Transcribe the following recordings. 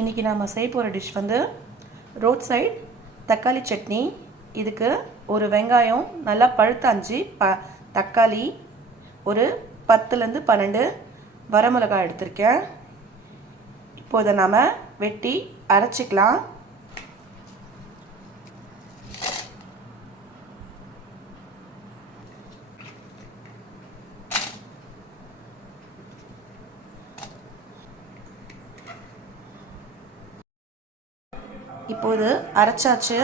இன்றைக்கி நாம் செய்ய போகிற டிஷ் வந்து ரோட் சைட் தக்காளி சட்னி. இதுக்கு ஒரு வெங்காயம் நல்லா பழுத்த 5 தக்காளி, ஒரு 10லேருந்து 12 வரமிளகாய் எடுத்திருக்கேன். இப்போ இதை நாம் வெட்டி அரைச்சிக்கலாம். இப்போது அரைச்சாச்சு.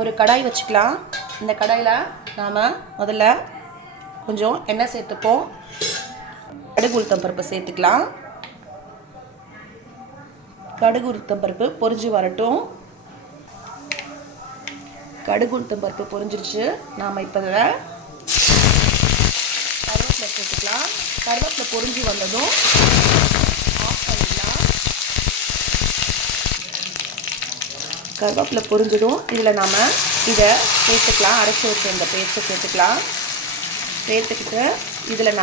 ஒரு கடாய் வச்சுக்கலாம். இந்த கடாயில் நாம் முதல்ல கொஞ்சம் எண்ணெய் சேர்த்துப்போம். கடுகு உளுத்தம் பருப்பு சேர்த்துக்கலாம். கடுகு உளுத்தம் பருப்பு பொரிஞ்சு வரட்டும். கடுகு உளுத்தம் பருப்பு பொரிஞ்சிருச்சு. நாம் இப்போ இதில் கருவேப்பிலை சேர்த்துக்கலாம். கருவேப்பிலை பொரிஞ்சு வந்ததும் கருவேப்பிலை பொரிஞ்சதும் இதில் நாம் இதை சேர்த்துக்கலாம். அரைச்சி வச்ச இந்த பேஸ்ட்டை சேர்த்துக்கலாம். சேர்த்துக்கிட்டு இதில்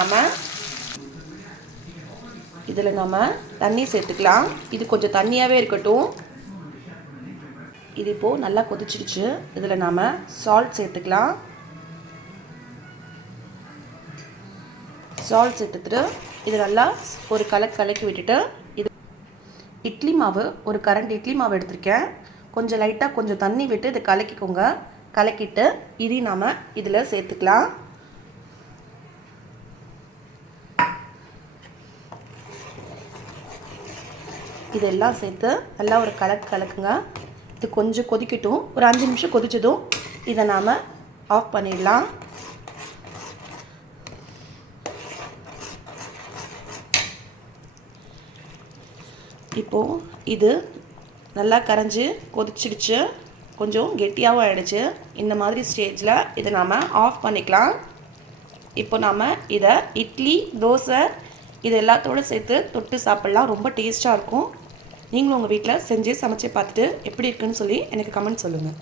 நாம் தண்ணி சேர்த்துக்கலாம். இது கொஞ்சம் தண்ணியாகவே இருக்கட்டும். இது இப்போது நல்லா கொதிச்சிடுச்சு. இதில் நாம் சால்ட் சேர்த்துக்கலாம். சால்ட் சேர்த்துட்டு இது நல்லா ஒரு கலக்கி விட்டுட்டு, இது இட்லி மாவு, ஒரு கரண்டி இட்லி மாவு எடுத்திருக்கேன். கொஞ்சம் லைட்டாக கொஞ்சம் தண்ணி விட்டு இதை கலக்கிக்கோங்க. கலக்கிட்டு இதையும் நாம் இதில் சேர்த்துக்கலாம். இதெல்லாம் சேர்த்து நல்லா ஒரு கலக்குங்க. இது கொஞ்சம் கொதிக்கட்டும். ஒரு 5 நிமிஷம் கொதிச்சதும் இதை நாம் ஆஃப் பண்ணிடலாம். இப்போது இது நல்லா கரைஞ்சி கொதிச்சிடுச்சு. கொஞ்சம் கெட்டியாகவும் ஆகிடுச்சு. இந்த மாதிரி ஸ்டேஜில் இதை நாம் ஆஃப் பண்ணிக்கலாம். இப்போ நாம் இதை இட்லி, தோசை இது எல்லாத்தோடு சேர்த்து தொட்டு சாப்பிட்லாம். ரொம்ப டேஸ்ட்டாக இருக்கும். நீங்களும் உங்கள் வீட்டில் செஞ்சு சமைச்சு பார்த்துட்டு எப்படி இருக்குன்னு சொல்லி எனக்கு கமெண்ட் சொல்லுங்கள்.